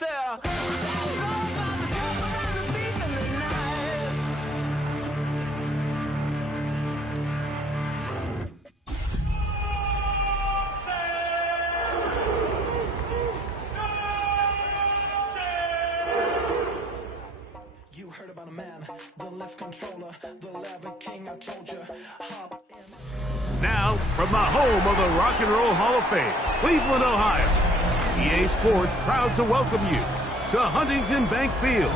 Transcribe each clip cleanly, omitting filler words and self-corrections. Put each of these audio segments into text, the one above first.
You heard about a man, the left controller, the lever king, I told you. Hop in. Now, from the home of the Rock and Roll Hall of Fame, Cleveland, Ohio, EA Sports proud to welcome you to Huntington Bank Field,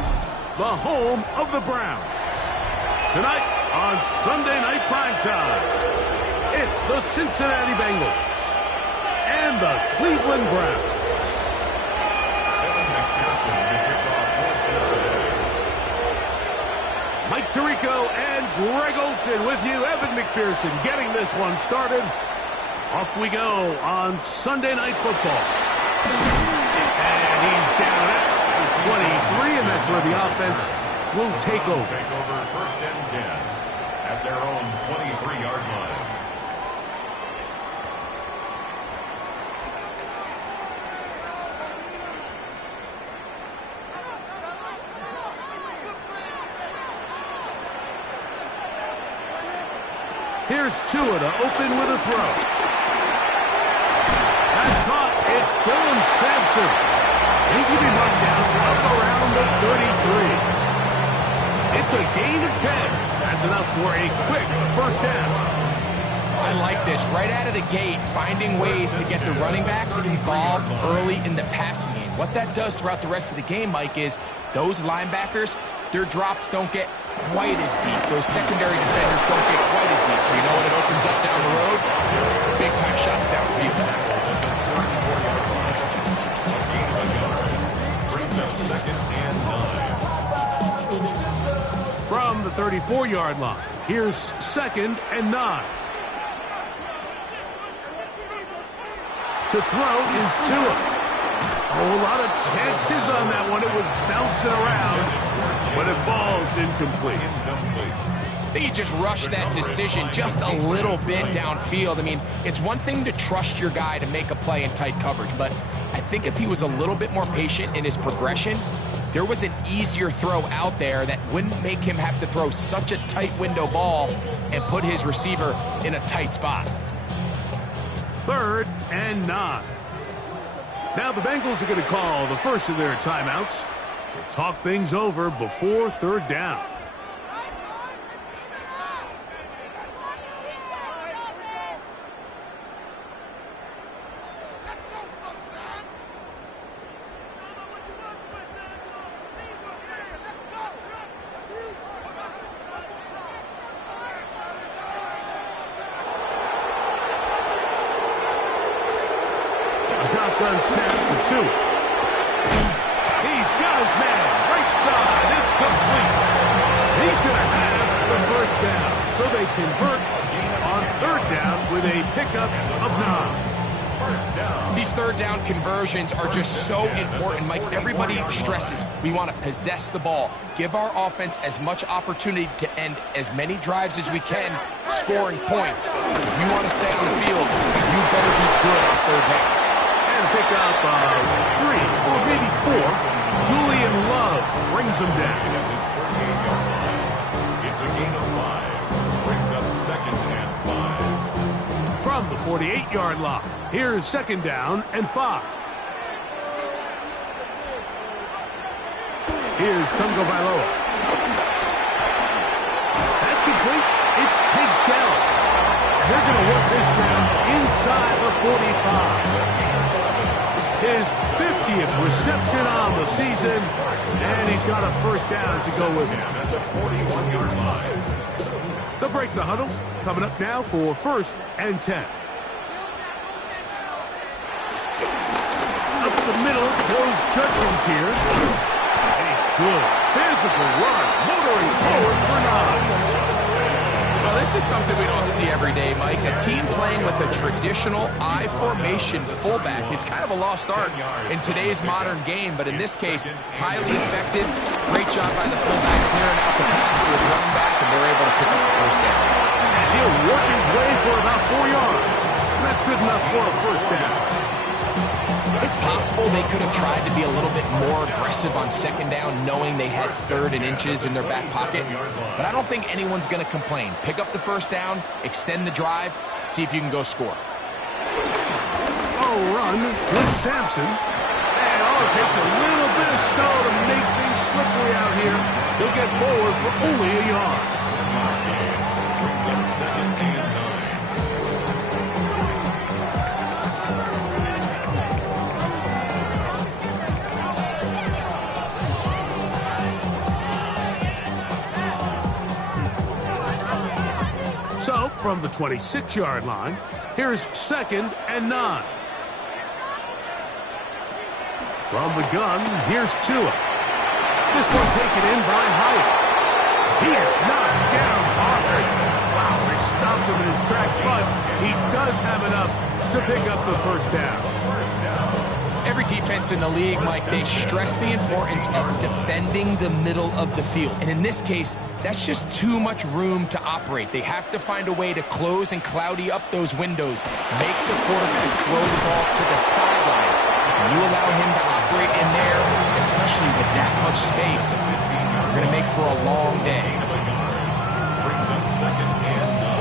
the home of the Browns. Tonight on Sunday Night Primetime, it's the Cincinnati Bengals and the Cleveland Browns. Mike Tirico and Greg Olson with you. Evan McPherson getting this one started. Off we go on Sunday Night Football. And he's down at 23, and that's where the offense will take over. First and 10 at their own 23-yard line. Here's Tua to open with a throw. That's caught. It's Dylan Sampson. He's going to be marked down up around the 33. It's a gain of 10. That's enough for a quick first down. I like this. Right out of the gate, finding ways to get the running backs involved early in the passing game. What that does throughout the rest of the game, Mike, is those linebackers, their drops don't get quite as deep. Those secondary defenders don't get quite as deep. So you know what it opens up down the road? Big-time shots downfield. Brings up second and 9. From the 34-yard line, here's second and 9. To throw is Tua. Oh, a lot of chances on that one. It was bouncing around, but it falls incomplete. I think he just rushed that decision just a little bit downfield. I mean, it's one thing to trust your guy to make a play in tight coverage, but I think if he was a little bit more patient in his progression, there was an easier throw out there that wouldn't make him have to throw such a tight window ball and put his receiver in a tight spot. Third and 9. Now the Bengals are going to call the first of their timeouts. We'll talk things over before third down. Shotgun snap to Tua. He's got his man right side. It's complete. He's going to have the first down. So they convert on third down with a pickup of 9. First down. These third down conversions are just so important, Mike. Everybody stresses we want to possess the ball, give our offense as much opportunity to end as many drives as we can, scoring points. If you want to stay on the field, you better be good on third down. Pick up 3 or maybe 4. Julian Love brings them down. It's a gain of 5. Brings up second and 5. From the 48-yard line, here's second down and 5. Here's Tungo Bailoa. That's complete. It's taped down. They're going to work this down inside the 45. His 50th reception on the season, and he's got a first down to go with him. At the 41-yard line. They'll break the huddle. Coming up now for first and 10. Up the middle goes Judkins here. A good physical run, motoring forward for 9. Well, this is something we don't see every day, Mike. A team playing with a traditional I formation fullback. It's kind of a lost art in today's modern game, but in this case, highly effective. Great job by the fullback clearing out the pass to his running back, and they're able to pick up the first down. And he'll work his way for about 4 yards. That's good enough for a first down. It's possible they could have tried to be a little bit more aggressive on second down, knowing they had 3rd and inches in their back pocket. But I don't think anyone's going to complain. Pick up the first down, extend the drive, see if you can go score. Oh, run with Sampson. And it takes a little bit of snow to make things slippery out here. He'll get forward for only a yard. Brings up 2nd and 9. So, from the 26-yard line, here's 2nd and 9. From the gun, here's Tua. This one taken in by Hyatt. He is knocked down hard. Wow, they stopped him in his tracks, but he does have enough to pick up the first down. Every defense in the league, Mike, they stress the importance of defending the middle of the field. And in this case, that's just too much room to operate. They have to find a way to close and cloudy up those windows, make the quarterback throw the ball to the sidelines. And you allow him to operate in there, especially with that much space, you're going to make for a long day. Brings up 2nd and 9.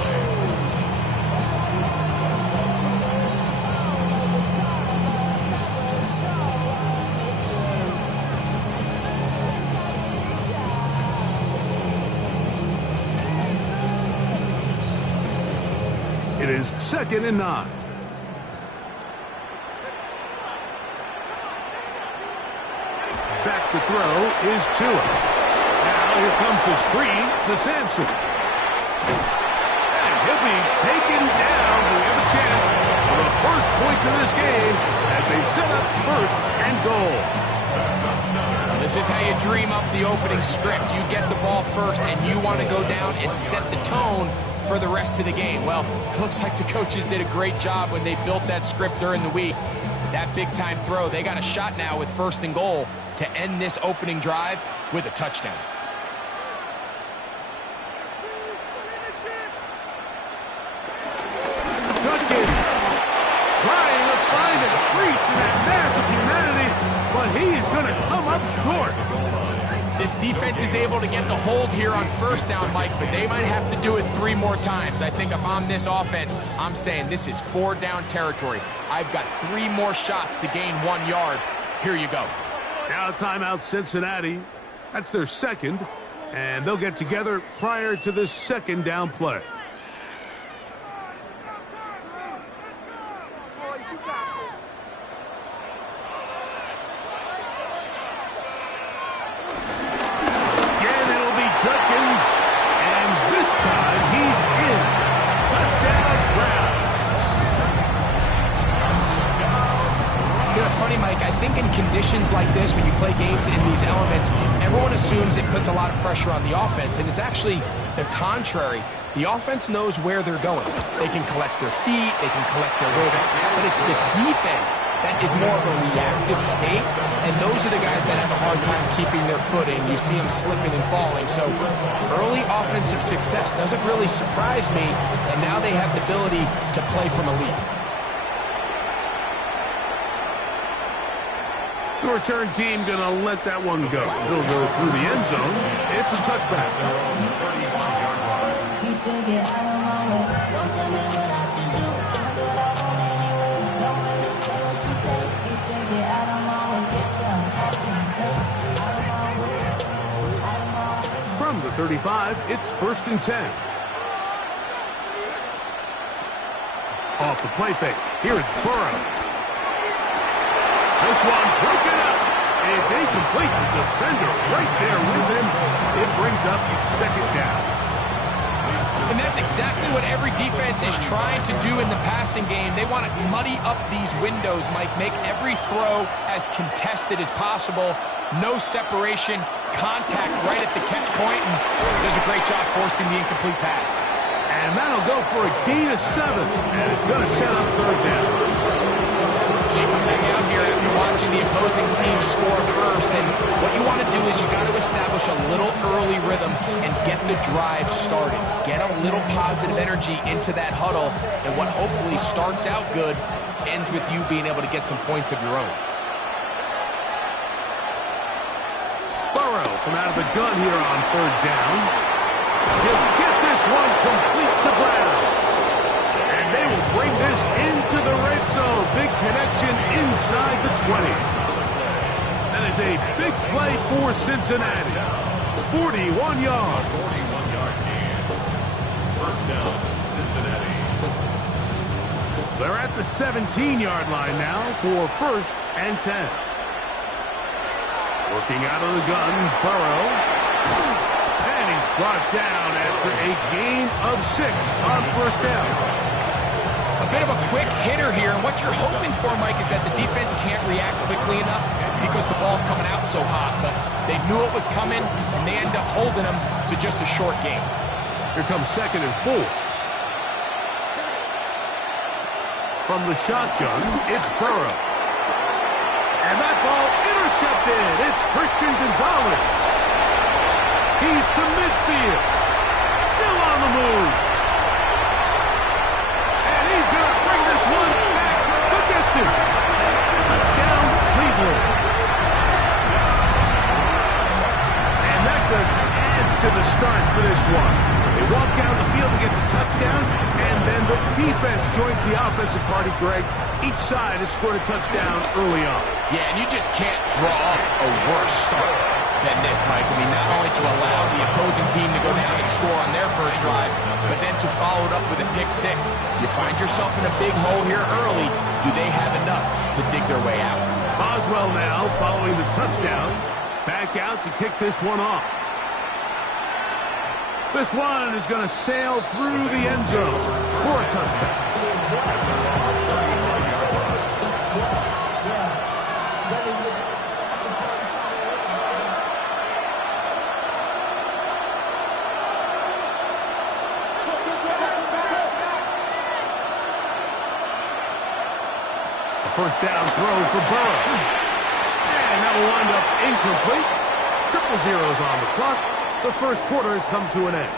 It is 2nd and 9. Back to throw is Tua. Now here comes the screen to Sampson. And he'll be taken down. We have a chance for the first points of this game as they set up 1st and goal. This is how you dream up the opening script. You get the ball first, and you want to go down and set the tone for the rest of the game. Well, it looks like the coaches did a great job when they built that script during the week. That big-time throw, they got a shot now with 1st and goal to end this opening drive with a touchdown. Judkins trying to find a crease in that mass of humanity, but he is going to come up short. This defense is able to get the hold here on 1st down, Mike, but they might have to do it 3 more times. I think if I'm this offense, I'm saying this is 4-down territory. I've got 3 more shots to gain 1 yard. Here you go. Now timeout Cincinnati. That's their 2nd, and they'll get together prior to this 2nd down play. I think in conditions like this, when you play games in these elements, everyone assumes it puts a lot of pressure on the offense, and it's actually the contrary. The offense knows where they're going. They can collect their feet, they can collect their rhythm, but it's the defense that is more of a reactive state, and those are the guys that have a hard time keeping their footing. You see them slipping and falling, so early offensive success doesn't really surprise me, and now they have the ability to play from a lead. The return team going to let that one go. They'll go through the end zone. It's a touchback. From the 35, it's 1st and 10. Off the play fake. Here's Burrow. This one broken up. It's incomplete. The defender right there with him. It brings up 2nd down. And that's exactly what every defense is trying to do in the passing game. They want to muddy up these windows, Mike, make every throw as contested as possible. No separation, contact right at the catch point, and does a great job forcing the incomplete pass. And that'll go for a gain of 7, and it's going to set up 3rd down. So you come back out here after watching the opposing team score first, and what you want to do is you got to establish a little early rhythm and get the drive started. Get a little positive energy into that huddle, and what hopefully starts out good ends with you being able to get some points of your own. Burrow from out of the gun here on 3rd down. He'll get this one complete to Brown. And they will bring this into the red zone. Big connection inside the 20. That is a big play for Cincinnati. 41 yards. 41-yard gain. First down, Cincinnati. They're at the 17-yard line now for 1st and 10. Working out of the gun, Burrow. And he's brought down after a gain of 6 on 1st down. A bit of a quick hitter here, and what you're hoping for, Mike, is that the defense can't react quickly enough because the ball's coming out so hot. But they knew it was coming, and they end up holding them to just a short gain. Here comes 2nd and 4. From the shotgun, it's Burrow. And that ball intercepted. It's Christian Gonzalez. He's to midfield. Still on the move. And he's going to bring this one back the distance. Touchdown, Cleveland. And that just adds to the start for this one. They walk down the field to get the touchdown, and then the defense joins the offensive party, Greg. Each side has scored a touchdown early on. Yeah, and you just can't draw up a worse start than this, Mike. I mean, not only to allow the opposing team to go down and score on their first drive, but then to follow it up with a pick 6. You find yourself in a big hole here early. Do they have enough to dig their way out? Boswell now following the touchdown. Back out to kick this one off. This one is going to sail through the end zone for a touchdown. A first down throw for Burrow. And that will wind up incomplete. 0-0 on the clock. The first quarter has come to an end.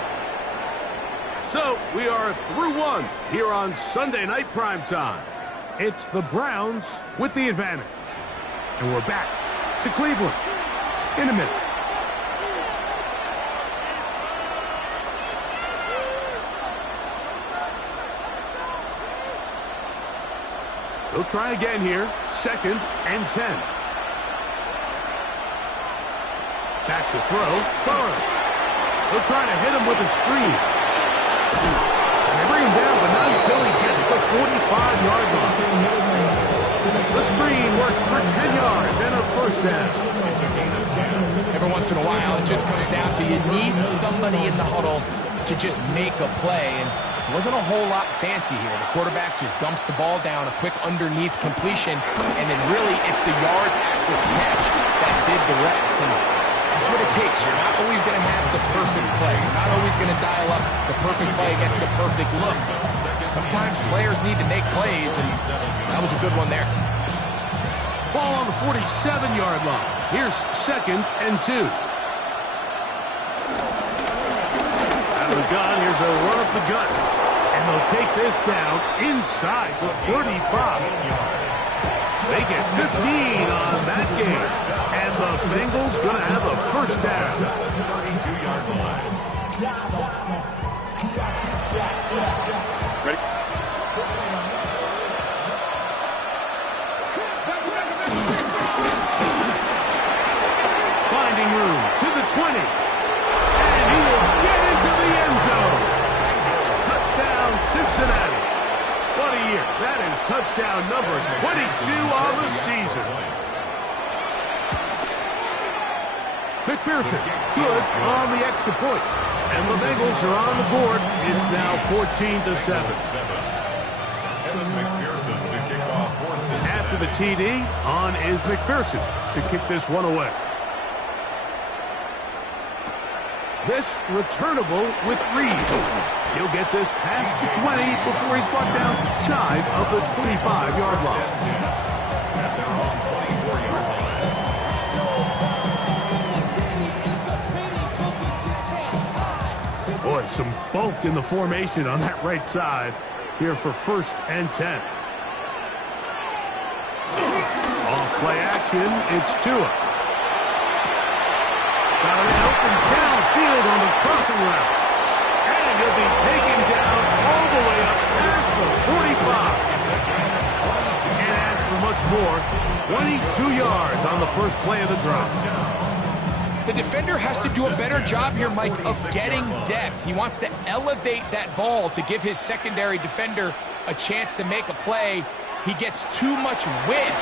So, we are through one here on Sunday Night Primetime. It's the Browns with the advantage. And we're back to Cleveland in a minute. They'll try again here. 2nd and 10. Back to throw. Burrow. They'll try to hit him with a screen. And they bring him down, but not until he gets the 45-yard line. The screen works for 10 yards and a first down. Every once in a while, it just comes down to you need somebody in the huddle to just make a play. And it wasn't a whole lot fancy here. The quarterback just dumps the ball down, a quick underneath completion, and then really it's the yards after the catch that did the rest. And that's what it takes. You're not always going to have the perfect play. You're not always going to dial up the perfect play against the perfect look. Sometimes players need to make plays, and that was a good one there. Ball on the 47-yard line. Here's 2nd and 2. Out of the gun, here's a run up the gut. And they'll take this down inside the 35. They get 15 on that game. And the Bengals going to have a first down. 32-yard line. Ready? Finding room to the 20. And he will get into the end zone. Touchdown, Cincinnati. What a year. That is touchdown number 22 on the season. McPherson, good on the extra point. And the Bengals are on the board. It's now 14-7. Evan McPherson to kick off for Cincinnati. After the TD, on is McPherson to kick this one away. This returnable with Reed. He'll get this past the 20 before he's brought down shy of the 25-yard line. At their own 24-yard line. some bulk in the formation on that right side here for 1st and 10. Off play action, it's Tua. Got an open downfield on the crossing route. And he'll be taken down all the way up past the 45. Can't ask for much more. 22 yards on the first play of the drive. The defender has to do a better job here, Mike, of getting depth. He wants to elevate that ball to give his secondary defender a chance to make a play. He gets too much width,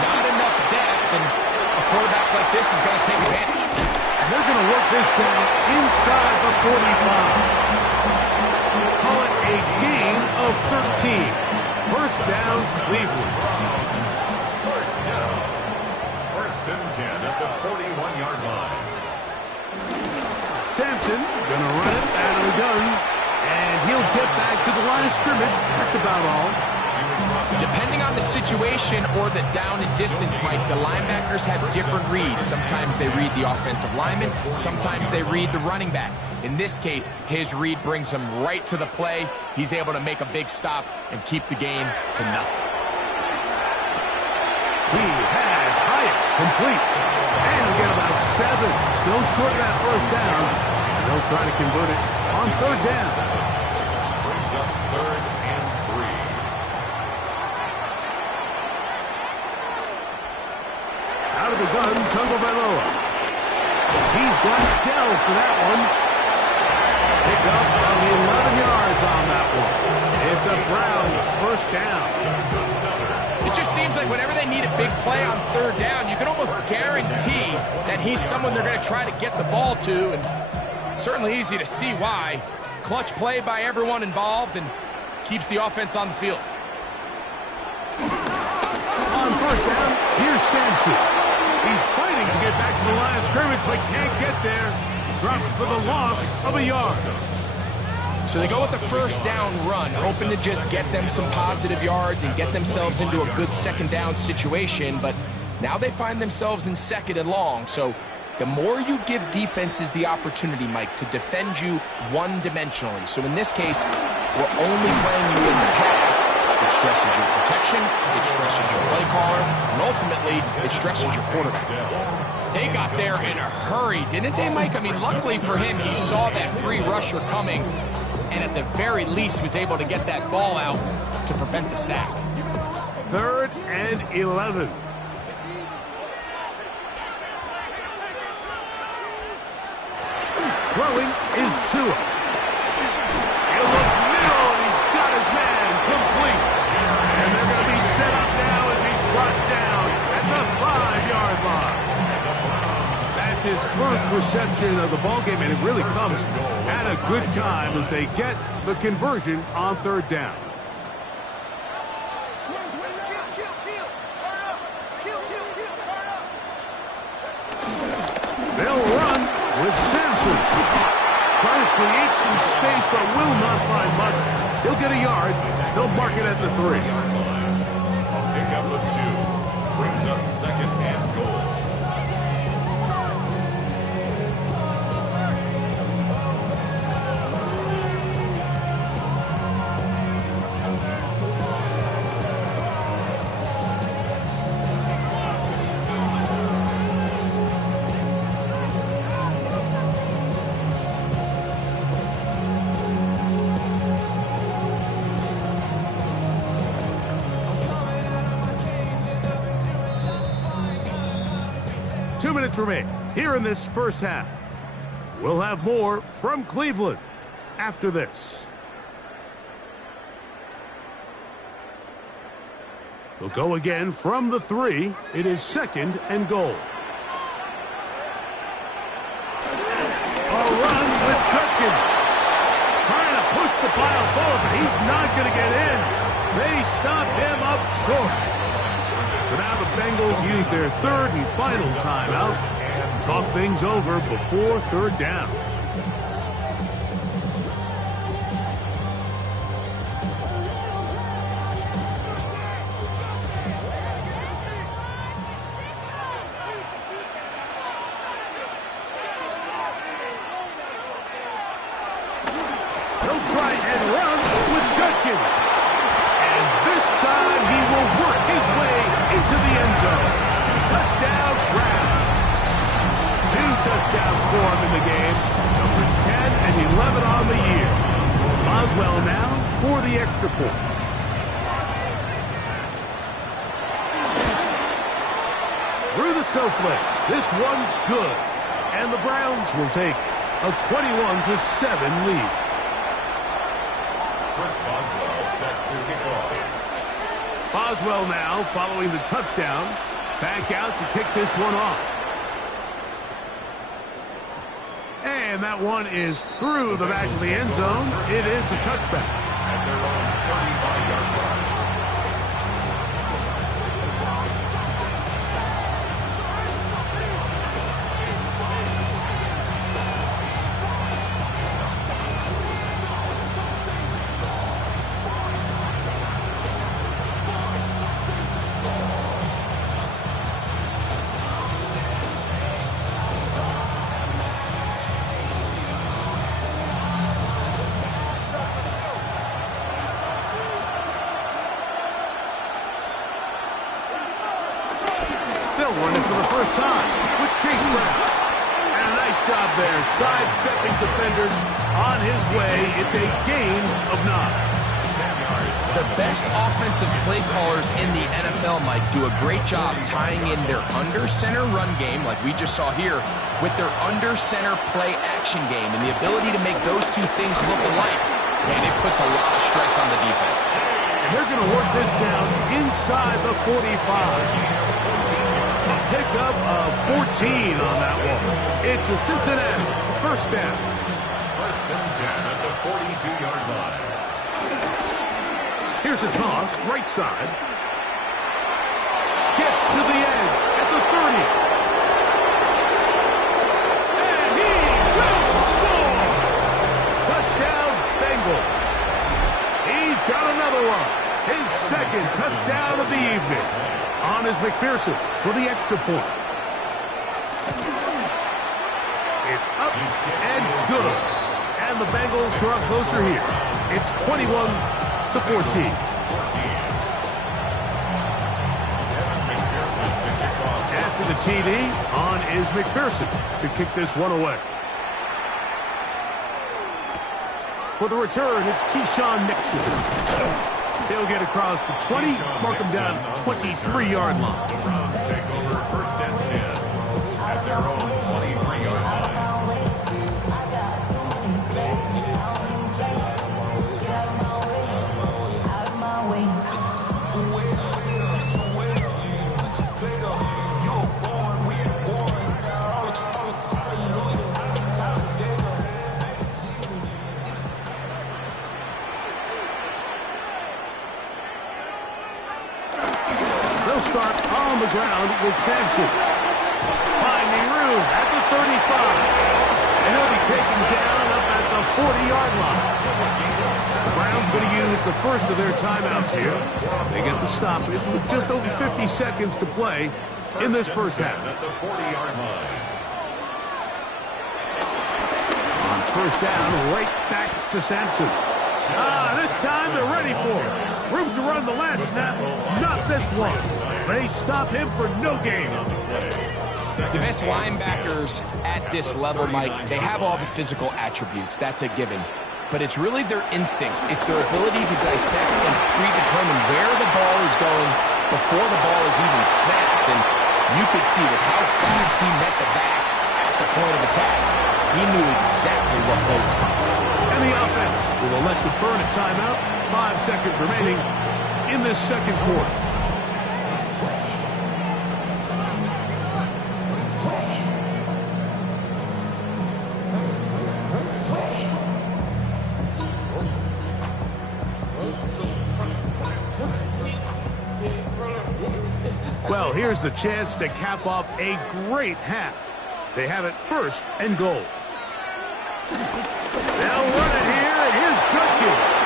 not enough depth, and a quarterback like this is going to take advantage. And they're going to work this down inside the 45. Call it a gain of 13. First down, Cleveland. First down. 1st and 10 at the 41-yard line. Sampson going to run it out of the gun, and he'll get back to the line of scrimmage. That's about all. Depending on the situation or the down and distance, Mike, the linebackers have different reads. Sometimes they read the offensive lineman. Sometimes they read the running back. In this case, his read brings him right to the play. He's able to make a big stop and keep the game to nothing. He has Hyatt complete. And we get about 7. Still short of that first down. And they'll try to convert it on 3rd down. Brings up 3rd and 3. Out of the gun, Tagovailoa. He's got Dell for that one. Pick up from 11 yards on that one. It's a Browns first down. It just seems like whenever they need a big play on 3rd down, you can almost guarantee that he's someone they're going to try to get the ball to, and certainly easy to see why. Clutch play by everyone involved and keeps the offense on the field. On 1st down, here's Sampson. He's fighting to get back to the line of scrimmage, but can't get there. Dropped for the loss of a yard. So they go with the 1st down run, hoping to just get them some positive yards and get themselves into a good 2nd down situation, but now they find themselves in 2nd and long. So the more you give defenses the opportunity, Mike, to defend you one-dimensionally. So in this case, we're only playing you in the pass. It stresses your protection, it stresses your play caller, and ultimately, it stresses your quarterback. They got there in a hurry, didn't they, Mike? I mean, luckily for him, he saw that free rusher coming, and at the very least was able to get that ball out to prevent the sack. 3rd and 11. Throwing is Tua. He'll look middle, and he's got his man complete. And they're going to be set up now as he's brought down at the 5-yard line. That's his first reception of the ballgame, and it really comes at a good time as they get the conversion on 3rd down. They'll run with Sampson. Trying to create some space, but will not find much. He'll get a yard. They'll mark it at the 3. A pickup of 2. Brings up 2nd and goal. Two minutes remain here in this first half. We'll have more from Cleveland after this. They'll go again from the 3. It is 2nd and goal. A run with Kirkins. Trying to push the pile forward, but he's not going to get in. They stopped him up short. So now the Bengals use their 3rd and final timeout and talk things over before 3rd down. He'll try and run with Judkins. And this time he will work his way into the end zone. Touchdown, Browns. 2 touchdowns for him in the game. Numbers 10 and 11 on the year. Boswell now for the extra point. Through the snowflakes, this one good. And the Browns will take a 21-7 lead. Chris Boswell set to kick off. Boswell now following the touchdown. Back out to kick this one off. And that one is through the back of the end zone. It is a touchback. At their own 35-yard line. Sidestepping defenders on his way. It's a gain of 9. 10 yards. The best offensive play callers in the NFL, Mike, do a great job tying in their under-center run game, like we just saw here, with their under-center play action game. And the ability to make those two things look alike, and it puts a lot of stress on the defense. And they're going to work this down inside the 45. Pickup of 14 on that one. It's a Cincinnati first down. First and 10 at the 42-yard line. Here's a toss, right side. Gets to the edge at the 30. And he will score! Touchdown, Bengals. He's got another one. His second touchdown of the evening. On is McPherson for the extra point. It's up and good. And the Bengals draw closer here. It's 21-14. After the TD, on is McPherson to kick this one away. For the return, it's Keyshawn Nixon. He'll get across the 20, mark him down at the 23-yard line. The Browns take over first and 10 at their own 23-yard line. Start on the ground with Sampson. Finding room at the 35. And he'll be taken down up at the 40-yard line. The Browns going to use the first of their timeouts here. They get the stoppage with just over 50 seconds to play in this first half. At the 40-yard line. On first down, right back to Sampson. This time they're ready for it. Room to run the last snap, not this one. They stop him for no gain. The best linebackers at this level, Mike, they have all the physical attributes. That's a given. But it's really their instincts. It's their ability to dissect and predetermine where the ball is going before the ball is even snapped. And you could see with how fast he met the back at the point of attack, he knew exactly what play was coming. And the offense will elect to burn a timeout. 5 seconds remaining in this second quarter. Well, here's the chance to cap off a great half. They have it first and goal. They'll run it here, and here's Judkins.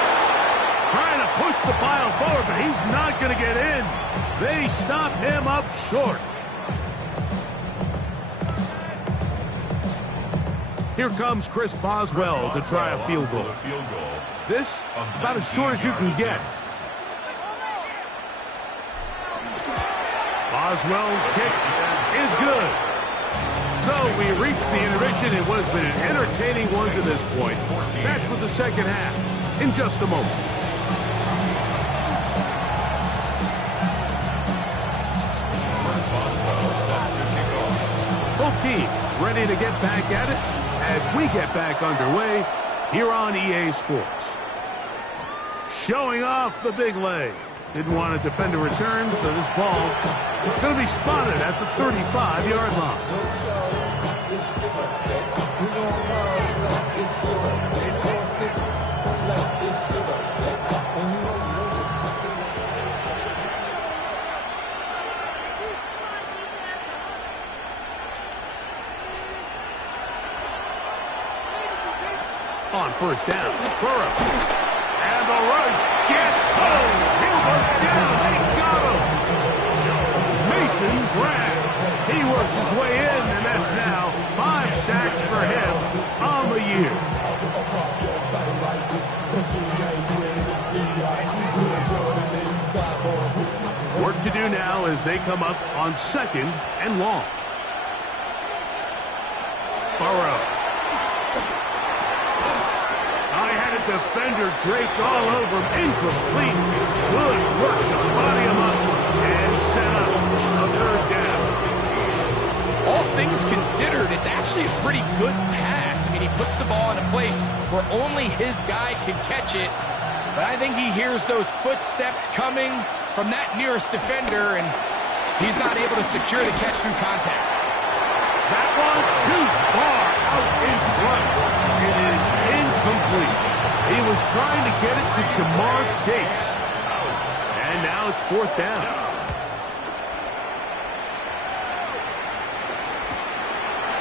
Trying to push the pile forward, but he's not going to get in. They stop him up short. Here comes Chris Boswell to try a field goal. This, about as short as you can get. Boswell's kick is good. So we reach the intermission in what has been an entertaining one to this point. Back with the second half in just a moment. Both teams ready to get back at it as we get back underway here on EA Sports. Showing off the big leg. Didn't want to defend a return, so this ball going to be spotted at the 35-yard line. On first down, Burrow. And the rush gets home. He'll go down. They got him. Mason Graham. He works his way in, and that's now 5 sacks for him on the year. Work to do now as they come up on 2nd and long. Burrow. Defender draped all over him. Incomplete. Good work to body him up and set up a 3rd down. All things considered, it's actually a pretty good pass. I mean, he puts the ball in a place where only his guy can catch it. But I think he hears those footsteps coming from that nearest defender, and he's not able to secure the catch through contact. That one too far out in front. It is incomplete. He was trying to get it to Jamar Chase. And now it's 4th down.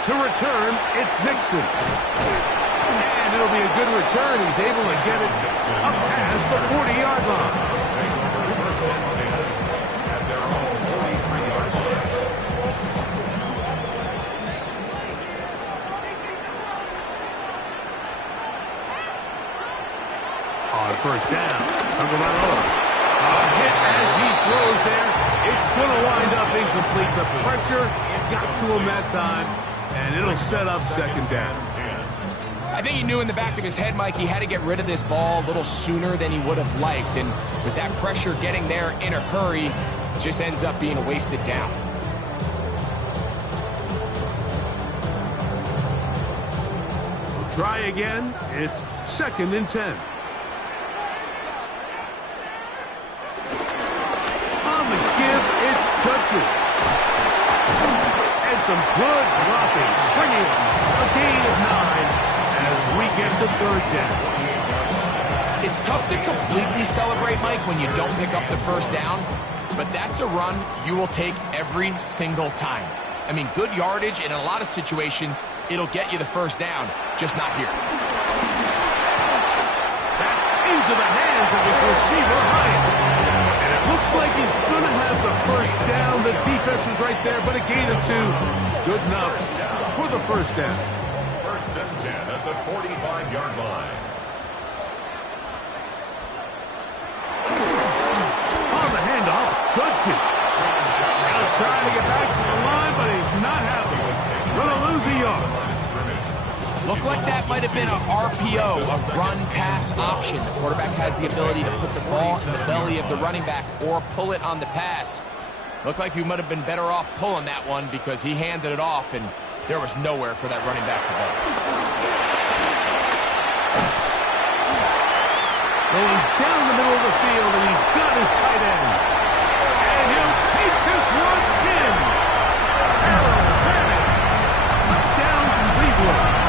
To return, it's Nixon. And it'll be a good return. He's able to get it up past the 40-yard line. At their own 43-yard line. On first down, Tagovailoa. A hit as he throws there. It's going to wind up incomplete. The pressure got to him that time, and it'll set up 2nd down. I think he knew in the back of his head, Mike, he had to get rid of this ball a little sooner than he would have liked. And with that pressure getting there in a hurry, it just ends up being a wasted down. We'll try again. It's 2nd and 10. It's Judkins. And some good blocking. Springing a gain of 9 as we get to 3rd down. It's tough to completely celebrate, Mike, when you don't pick up the first down, but that's a run you will take every single time. I mean, good yardage, and in a lot of situations, it'll get you the first down, just not here. That's into the hands of his receiver, Hyatt. Looks like he's going to have the first down. The defense is right there, but a gain of 2 is good enough for the first down. 1st and 10 at the 45-yard line. On the handoff, Judkins. Now trying to get back to the line, but he's not happy. Going to lose a yard. Looked like that might have been an RPO, a run-pass option. The quarterback has the ability to put the ball in the belly of the running back or pull it on the pass. Looked like he might have been better off pulling that one because he handed it off, and there was nowhere for that running back to go. Going down the middle of the field, and he's got his tight end. And he'll take this one in. Harold Fanning. Touchdown, Cleveland.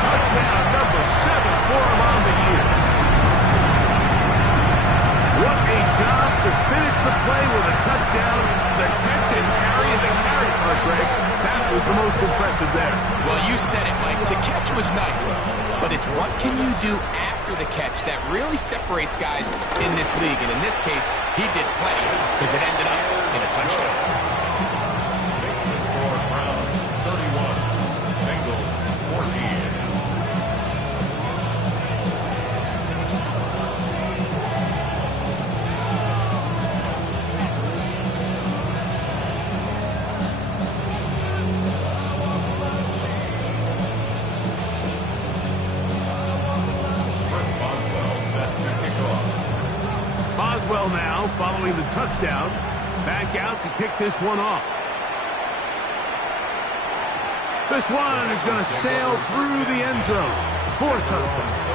Touchdown number 7 for him on the year. What a job to finish the play with a touchdown. The catch and carry, Greg. That was the most impressive there. Well, you said it, Mike. The catch was nice, but it's what can you do after the catch that really separates guys in this league. And in this case, he did plenty because it ended up in a touchdown. Makes the score Browns 31, Bengals 14. now, following the touchdown, back out to kick this one off. This one is going to sail through the end zone for a touchdown.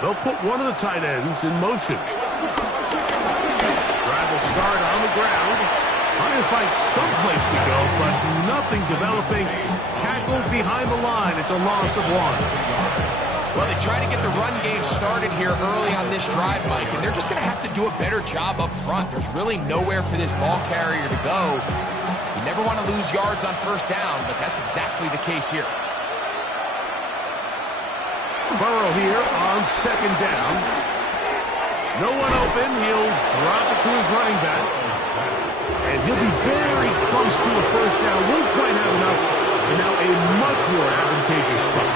They'll put one of the tight ends in motion. Drive will start on the ground. Trying to find someplace to go, but nothing developing. Tackled behind the line. It's a loss of 1. Well, they try to get the run game started here early on this drive, Mike, and they're just going to have to do a better job up front. There's really nowhere for this ball carrier to go. You never want to lose yards on first down, but that's exactly the case here. Burrow here on second down. No one open. He'll drop it to his running back. And he'll be very close to a first down. Won't quite have enough. And now a much more advantageous spot.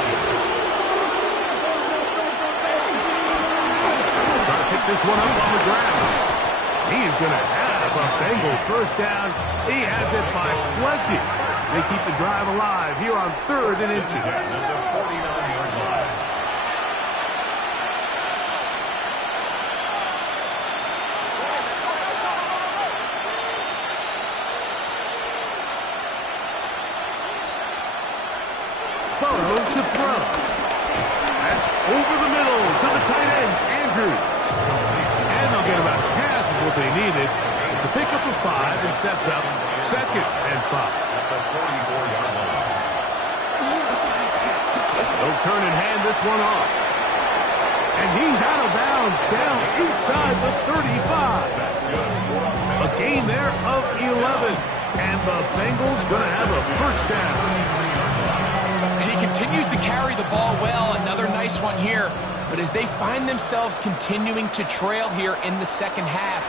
Trying to pick this one up on the ground. He is going to have a Bengals first down. He has it by plenty. They keep the drive alive here on 3rd and inches. Burrow to throw. That's over the middle to the tight end, Andrews. And they'll get about half of what they needed. It's a pickup of 5 and sets up 2nd and 5. At the 44-yard line. They'll turn and hand this one off. And he's out of bounds down inside the 35. A gain there of 11. And the Bengals going to have a first down. And he continues to carry the ball well. Another nice one here. But as they find themselves continuing to trail here in the second half,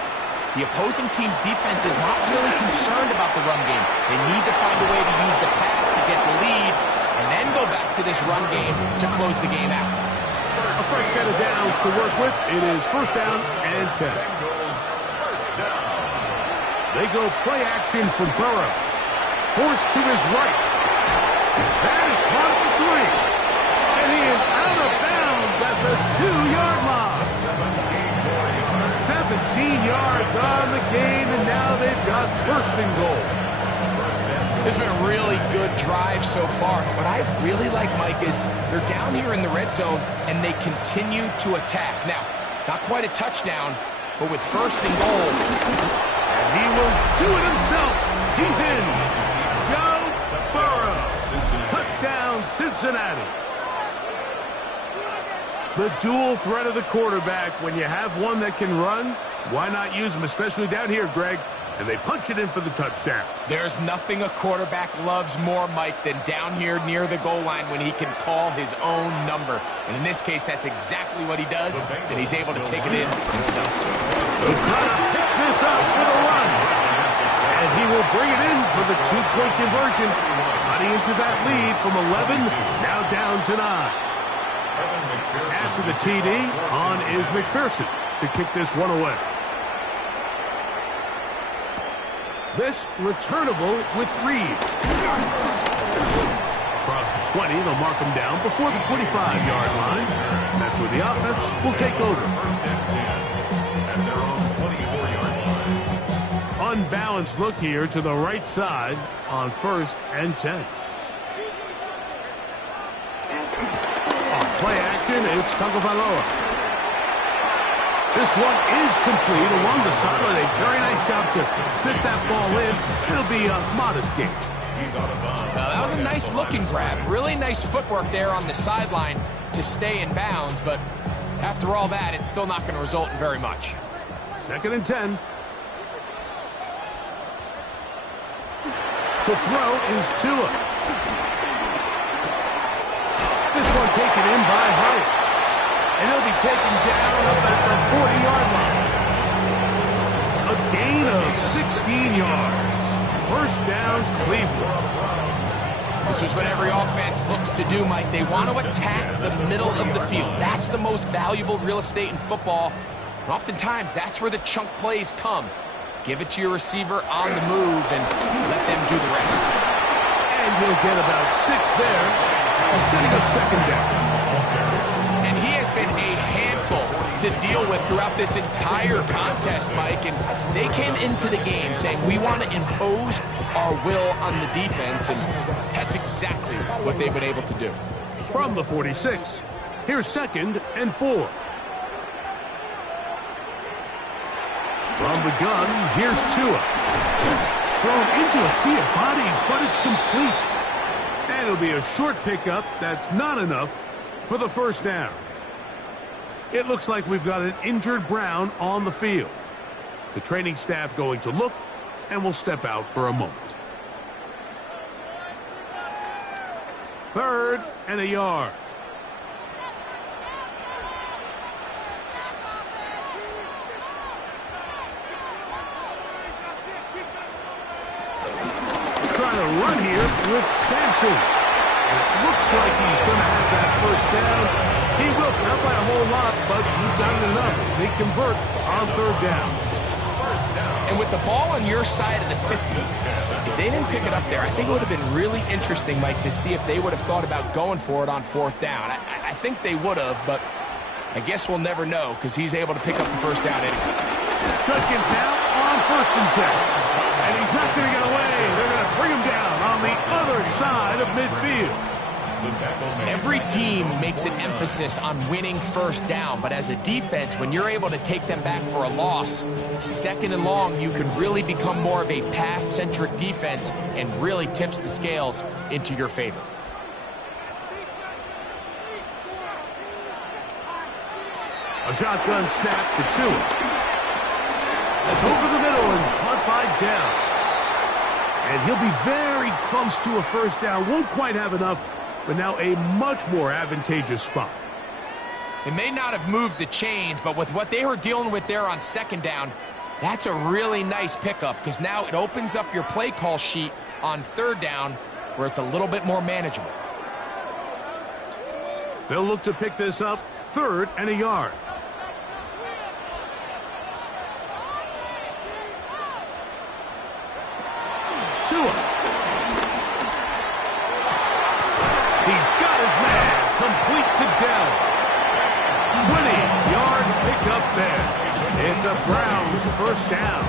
the opposing team's defense is not really concerned about the run game. They need to find a way to use the pass to get the lead and then go back to this run game to close the game out. A fresh set of downs to work with. It is first down and 10. They go play action from Burrow. Forced to his right. That is caught at the 3. And he is out of bounds at the 2-yard line. 17 yards on the gain, and now they've got first and goal. This has been a really good drive so far. What I really like, Mike, is they're down here in the red zone, and they continue to attack. Now, not quite a touchdown, but with first and goal. And he will do it himself. He's in. Joe Burrow. Touchdown, Cincinnati. The dual threat of the quarterback. When you have one that can run, why not use him, especially down here, Greg? And they punch it in for the touchdown. There's nothing a quarterback loves more, Mike, than down here near the goal line when he can call his own number. And in this case, that's exactly what he does, and he's able to take it in himself. He'll try to pick this up for the run. And he will bring it in for the 2-point conversion. Cutting into that lead from 11, now down to 9. After the TD, on is McPherson to kick this one away. This returnable with Reed. Across the 20, they'll mark him down before the 25-yard line. That's where the offense will take over. First and 10 at their own 24-yard line. Unbalanced look here to the right side on 1st and 10. On play action, it's Tagovailoa. This one is complete along the sideline. A very nice job to fit that ball in. It'll be a modest gain. He's out of bounds. Now, that was a nice looking grab. Really nice footwork there on the sideline to stay in bounds, but after all that, it's still not going to result in very much. 2nd and 10. To throw is Tua. This one taken in by Hyatt. And he'll be taken down up at the 40-yard line. A gain of 16 yards. First down, Cleveland. This is what every offense looks to do, Mike. They want to attack the middle of the field. That's the most valuable real estate in football. And oftentimes, that's where the chunk plays come. Give it to your receiver on the move and let them do the rest. And he'll get about 6 there, sitting up second down. And he has been a handful to deal with throughout this entire contest, Mike. And they came into the game saying, we want to impose our will on the defense, and that's exactly what they've been able to do. From the 46, here's 2nd and 4. From the gun, here's Tua. Thrown into a sea of bodies, but it's complete. And it'll be a short pickup that's not enough for the first down. It looks like we've got an injured Brown on the field. The training staff going to look, and will step out for a moment. 3rd and a yard. Trying to run here with Sampson. It looks like he's going to have that first down. He will, not by a whole lot, but he's got it enough. They convert on 3rd down. And with the ball on your side of the 50, if they didn't pick it up there, I think it would have been really interesting, Mike, to see if they would have thought about going for it on 4th down. I think they would have, but I guess we'll never know because he's able to pick up the first down anyway. Judkins now on 1st and 10. And he's not going to get away. They're going to bring him down on the other side of midfield. Every team makes an emphasis on winning first down, but as a defense, when you're able to take them back for a loss, 2nd and long, you can really become more of a pass-centric defense and really tips the scales into your favor. A shotgun snap for Tua. That's over the middle and caught by Dell. And he'll be very close to a first down. Won't quite have enough, but now a much more advantageous spot. They may not have moved the chains, but with what they were dealing with there on 2nd down, that's a really nice pickup because now it opens up your play call sheet on 3rd down where it's a little bit more manageable. They'll look to pick this up 3rd and a yard. Tua. He's got his man, complete to Dell. 20-yard pickup there. It's a Browns first down.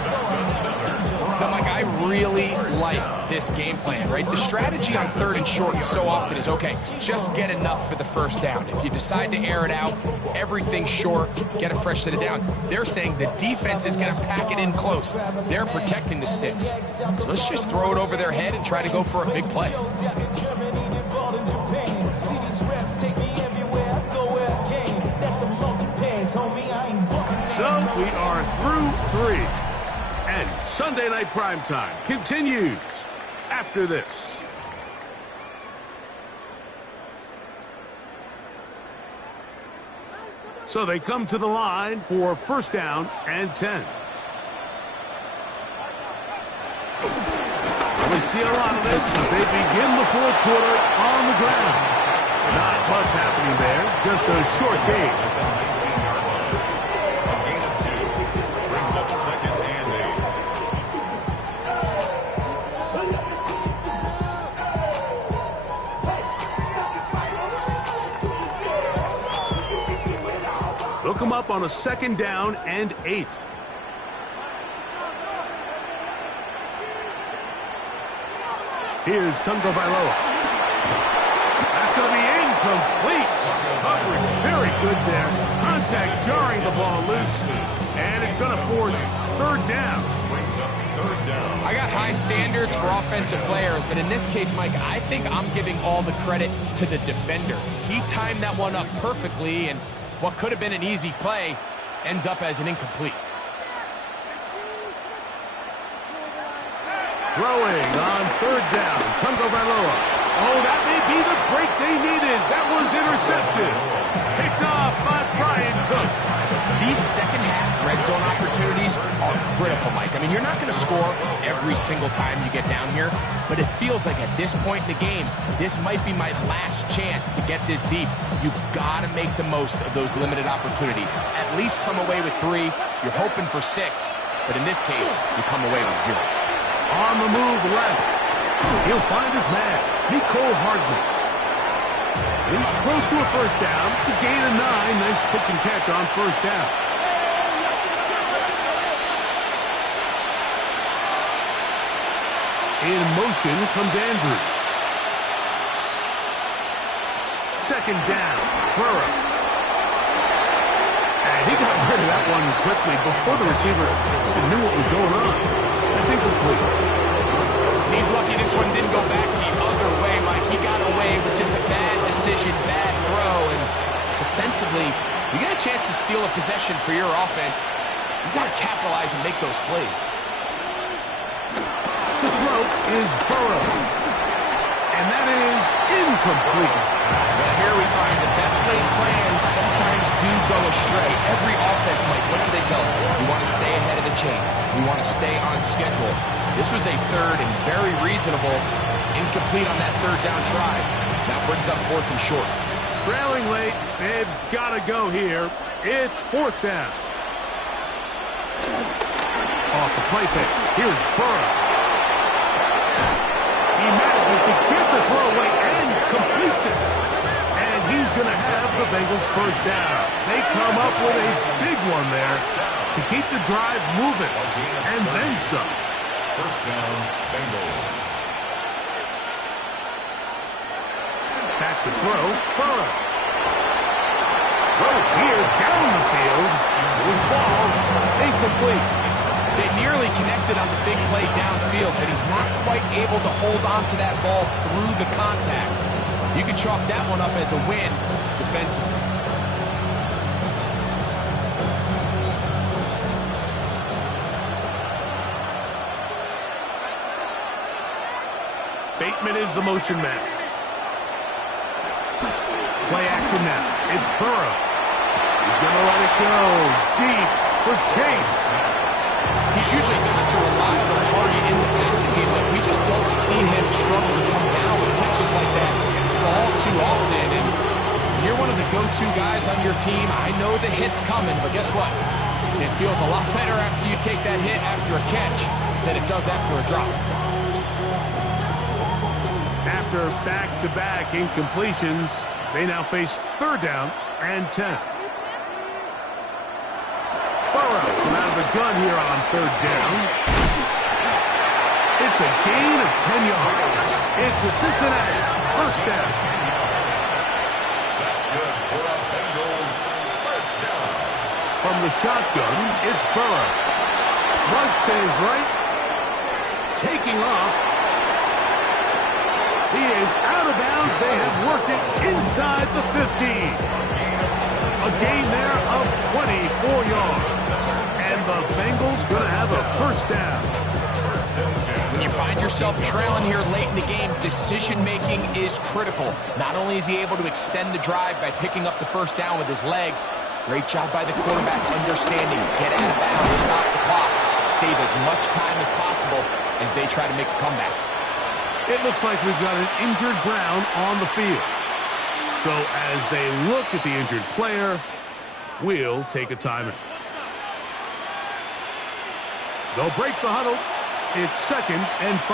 But, Mike, I really like this game plan, right? The strategy on 3rd and short so often is, okay, just get enough for the first down. If you decide to air it out, everything short, get a fresh set of downs. They're saying the defense is going to pack it in close. They're protecting the sticks. So let's just throw it over their head and try to go for a big play. So we are through 3. And Sunday Night Primetime continues after this. So they come to the line for 1st down and 10. We see a lot of this as they begin the 4th quarter on the ground. Not much happening there, just a short game. Look him up on a 2nd down and 8. Here's Tungo Bailoa. That's going to be incomplete. Coverage very good there. Contact jarring the ball loose. And it's going to force 3rd down. I got high standards for offensive players, but in this case, Mike, I think I'm giving all the credit to the defender. He timed that one up perfectly, and what could have been an easy play ends up as an incomplete. Throwing on 3rd down, Tungo Bailoa. Oh, that may be the break they needed. That one's intercepted. Picked off by Brian Cook. These second-half red zone opportunities are critical, Mike. I mean, you're not going to score every single time you get down here, but it feels like at this point in the game, this might be my last chance to get this deep. You've got to make the most of those limited opportunities. At least come away with 3. You're hoping for 6, but in this case, you come away with 0. On the move left. He'll find his man, Nicole Hardman. He's close to a first down to gain a 9. Nice pitch and catch on first down. In motion comes Andrews. Second down, Burrow. And he got rid of that one quickly before the receiver knew what was going on. That's incomplete. He's lucky this one didn't go back the other way, Mike. He got away with just a bad decision, bad throw, and defensively, you get a chance to steal a possession for your offense. You got to capitalize and make those plays. To throw is Burrow. And that is incomplete. Well, here we find the best laid plans sometimes do go astray. Every offense, Mike, what do they tell us? You want to stay ahead of the chain. You want to stay on schedule. This was a third and very reasonable. Incomplete on that third down try. That brings up 4th and short. Trailing late. They've got to go here. It's 4th down. Off the play fake. Here's Burrow. He manages to get the throw away and completes it. And he's going to have the Bengals first down. They come up with a big one there to keep the drive moving. And then some. First down, Bengals. Back to throw, Burrow. Throw here down the field. With ball, incomplete. They nearly connected on the big play downfield, but he's not quite able to hold on to that ball through the contact. You can chalk that one up as a win defensively. Bateman is the motion man. Play action now. It's Burrow. He's going to let it go deep for Chase. He's usually such a reliable target in the passing game, but we just don't see him struggle to come down with catches like that all too often. And you're one of the go-to guys on your team. I know the hit's coming, but guess what? It feels a lot better after you take that hit after a catch than it does after a drop. After back-to-back incompletions, they now face 3rd down and 10. Burrow from out of the gun here on 3rd down. It's a gain of 10 yards. It's a Cincinnati first down. That's good for the Bengals. First down. From the shotgun, it's Burrow. Rush to his right. Taking off. He is out of bounds. They have worked it inside the 15. A gain there of 24 yards. And the Bengals going to have a first down. When you find yourself trailing here late in the game, decision-making is critical. Not only is he able to extend the drive by picking up the first down with his legs, great job by the quarterback understanding, get out of bounds, stop the clock, save as much time as possible as they try to make a comeback. It looks like we've got an injured Brown on the field. So as they look at the injured player, we'll take a timeout. They'll break the huddle. It's 2nd and 5.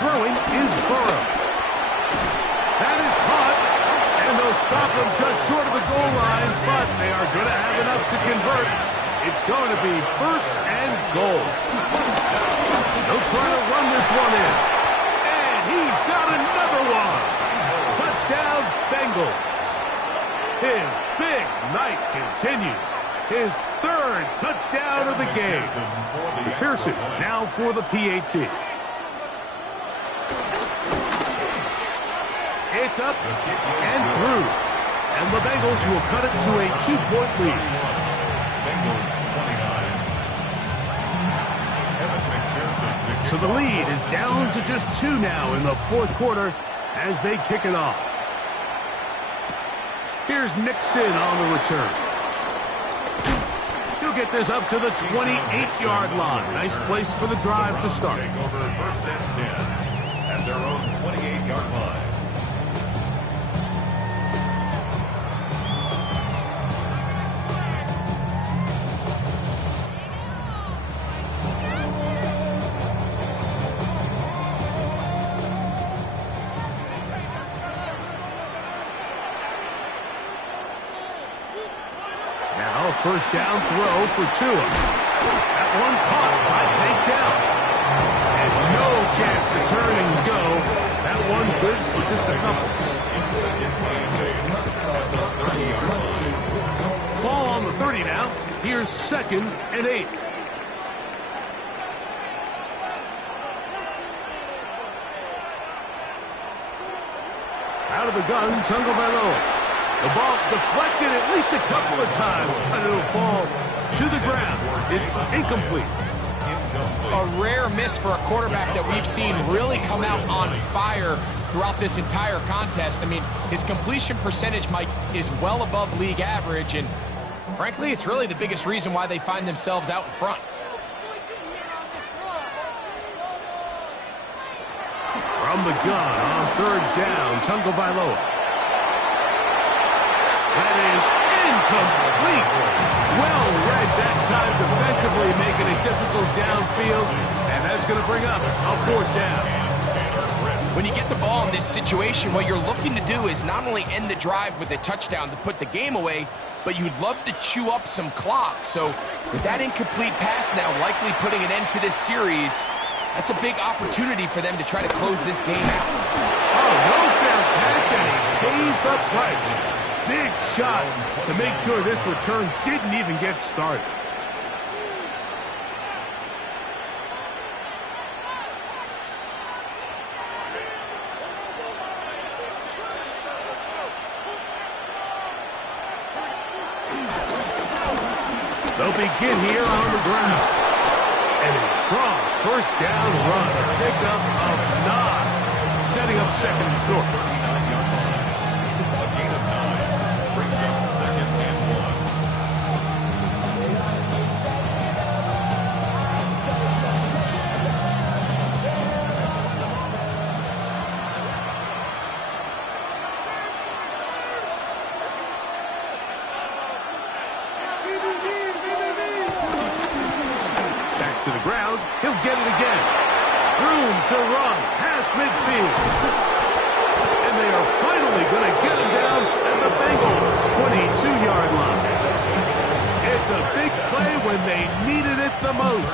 Throwing is Burrow. That is caught, and they'll stop him just short of the goal line, but they are going to have enough to convert. It's going to be 1st and goal. They'll try to run this one in. And he's got another one. Touchdown, Bengals. His big night continues. His 3rd touchdown of the game. McPherson now for the PAT. It's up and through. And the Bengals will cut it to a 2-point lead. Bengals 29. So the lead is down to just 2 now in the 4th quarter as they kick it off. Here's Nixon on the return. He'll get this up to the 28-yard line. Nice place for the drive to start. Take over 1st and 10 at their own 28-yard line. Now, first down throw for Tua. That one caught by takedown. And no chance to turn and go. That one good for just a couple. Ball on the 30 now. Here's 2nd and 8. Out of the gun, Tagovailoa. The ball deflected at least a couple of times, but it'll fall to the ground. It's incomplete. A rare miss for a quarterback that we've seen really come out on fire throughout this entire contest. I mean, his completion percentage, Mike, is well above league average, and frankly, it's really the biggest reason why they find themselves out in front. From the gun on 3rd down, Tagovailoa. That is incomplete. Well read that time defensively, making it difficult downfield, and that's going to bring up a 4th down. When you get the ball in this situation, what you're looking to do is not only end the drive with a touchdown to put the game away, but you'd love to chew up some clock. So with that incomplete pass now likely putting an end to this series, that's a big opportunity for them to try to close this game out. Oh, no fair catch, and he pays the price. Big shot to make sure this return didn't even get started. They'll begin here on the ground. And a strong 1st down run. Pickup of 9. Setting up 2nd and short. 39-yard line. A gain of 9 brings up 2nd and 1. Back to the ground. He'll get it again. Room to run past midfield. And they are finally going to get him down at the Bengals' 22-yard line. It's a big play when they needed it the most.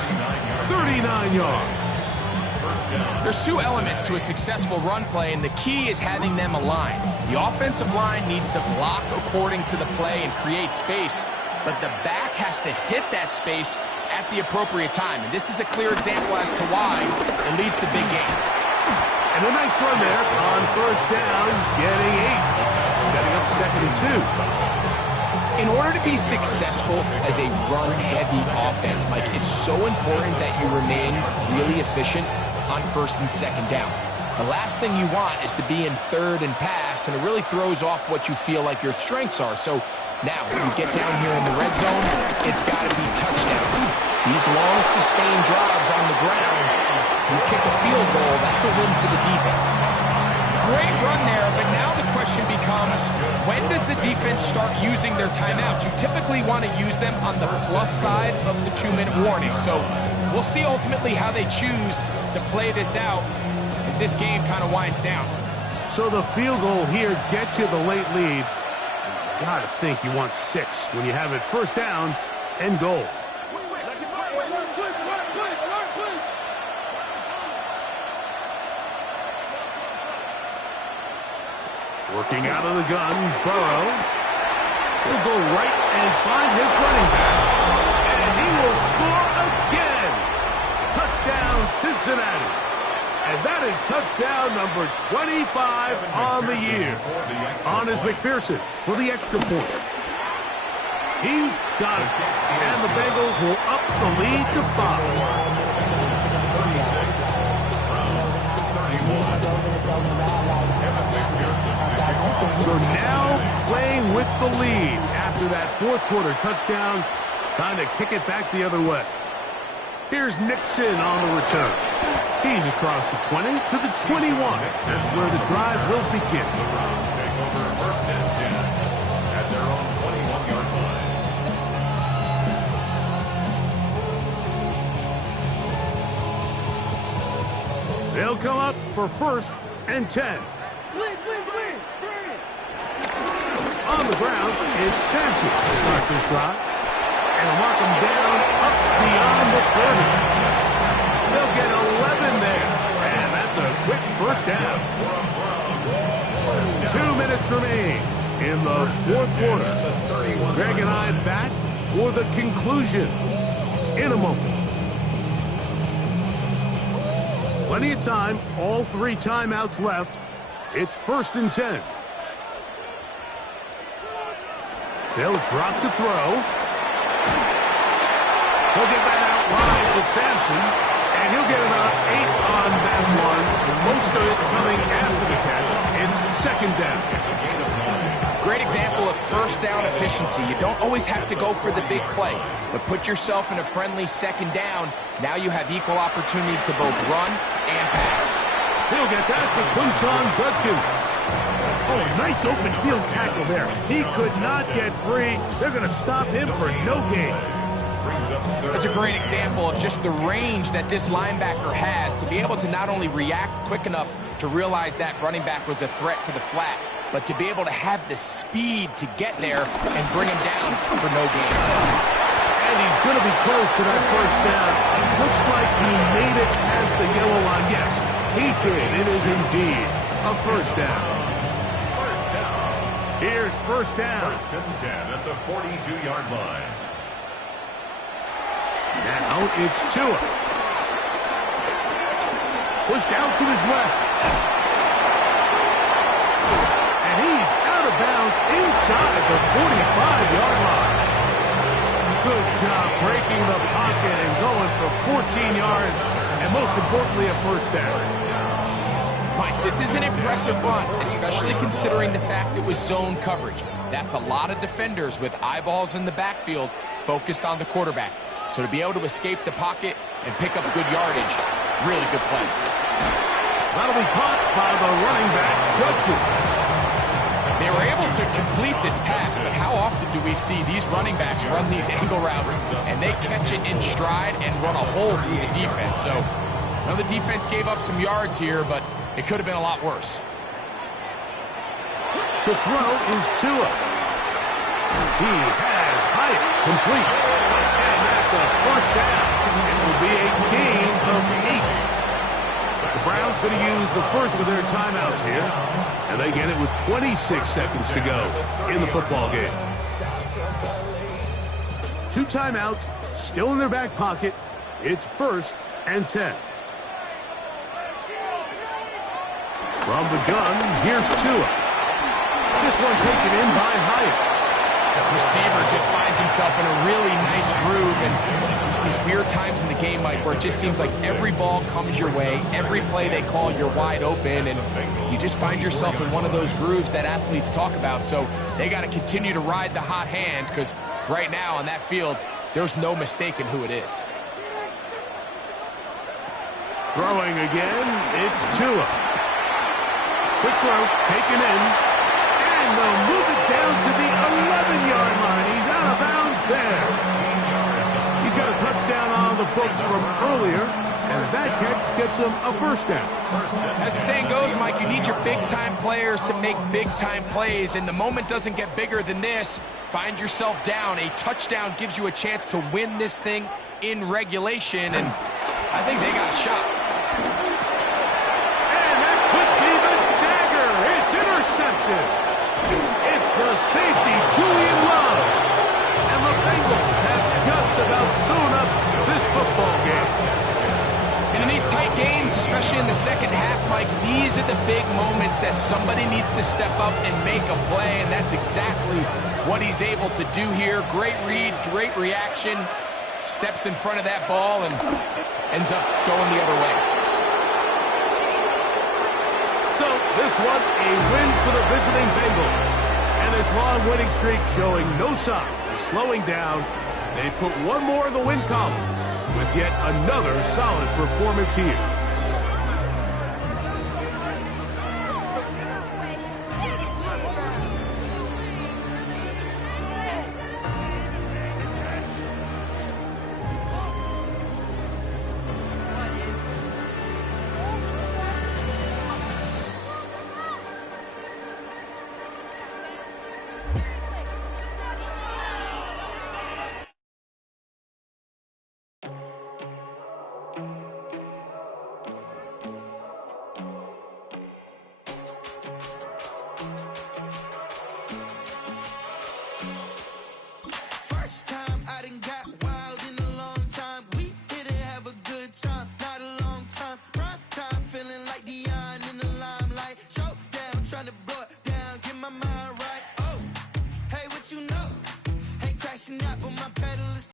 39 yards. There's 2 elements to a successful run play, and the key is having them aligned. The offensive line needs to block according to the play and create space, but the back has to hit that space at the appropriate time. And this is a clear example as to why it leads to big gains. And a nice run there on 1st down, getting 8. Setting up 2nd and 2. In order to be successful as a run-heavy offense, Mike, it's so important that you remain really efficient on 1st and 2nd down. The last thing you want is to be in 3rd and pass, and it really throws off what you feel like your strengths are. So now, when you get down here in the red zone, it's got to be touchdowns. These long, sustained drives on the ground, you kick a field goal, that's a win for the defense. Great run there, but now the question becomes, when does the defense start using their timeouts? You typically want to use them on the plus side of the 2-minute warning. So we'll see ultimately how they choose to play this out as this game kind of winds down. So the field goal here gets you the late lead. Gotta think you want 6 when you have it 1st down and goal. Working out of the gun, Burrow. He'll go right and find his running back. And he will score again. Touchdown, Cincinnati. And that is touchdown number 25 on the year. On is McPherson for the extra point. He's got it. And the Bengals will up the lead to 5. So now playing with the lead after after that fourth quarter touchdown. Time to kick it back the other way. Here's Nixon on the return. He's across the 20 to the 21. That's where the drive will begin. The Browns take over first and 10 at their own 21-yard line. They'll come up for first and 10. On the ground, it's Sampson to start this drive. And they'll mark him down up beyond the 30. They'll get 11 there. And that's a quick first down. 2 minutes remain in the fourth quarter. Greg and I back for the conclusion in a moment. Plenty of time, all 3 timeouts left. It's first and 10. They'll drop to throw. He'll get that out wide to Sampson, and he'll get about 8 on that one. Most of it coming after the catch. It's second down. Great example of first down efficiency. You don't always have to go for the big play, but put yourself in a friendly second down. Now you have equal opportunity to both run and pass. He'll get that to Quinshon Judkins. Oh, nice open field tackle there. He could not get free. They're going to stop him for no gain. That's a great example of just the range that this linebacker has to be able to not only react quick enough to realize that running back was a threat to the flat, but to be able to have the speed to get there and bring him down for no gain. And he's going to be close to that first down. Looks like he made it past the yellow line. Yes, he did. It is indeed a first down. Here's first down. First and 10 at the 42-yard line. Now it's Tua. Pushed out to his left. And he's out of bounds inside the 45-yard line. Good job breaking the pocket and going for 14 yards. And most importantly, a first down. Mike, this is an impressive run, especially considering the fact it was zone coverage. That's a lot of defenders with eyeballs in the backfield focused on the quarterback. So to be able to escape the pocket and pick up good yardage, really good play. That'll be caught by the running back, Judkins. They were able to complete this pass, but how often do we see these running backs run these angle routes and they catch it in stride and run a hole through the defense? So, now the defense gave up some yards here, but it could have been a lot worse. To throw is Tua. He has Hyatt complete. And that's a first down. It will be a gain of 8. The Browns going to use the first of their timeouts here. And they get it with 26 seconds to go in the football game. 2 timeouts still in their back pocket. It's first and 10. From the gun, here's Tua. This one taken in by Hyatt. The receiver just finds himself in a really nice groove, and there's these weird times in the game, Mike, where it just seems like every ball comes your way, every play they call, you're wide open, and you just find yourself in one of those grooves that athletes talk about. So they got to continue to ride the hot hand, because right now on that field, there's no mistaking who it is. Throwing again, it's Tua. Quick throw, taken in, and they'll move it down to the 11-yard line. He's out of bounds there. He's got a touchdown on the books from earlier, and that catch gets him a first down. As the saying goes, Mike, you need your big-time players to make big-time plays, and the moment doesn't get bigger than this. Find yourself down. A touchdown gives you a chance to win this thing in regulation, and I think they got a shot. Intercepted. It's the safety, Julian Love. And the Bengals have just about sewn up this football game. And in these tight games, especially in the second half, Mike, these are the big moments that somebody needs to step up and make a play, and that's exactly what he's able to do here. Great read, great reaction, steps in front of that ball and ends up going the other way. So this one, a win for the visiting Bengals. And And this long winning streak showing no signs of slowing down. They put one more in the win column with yet another solid performance here.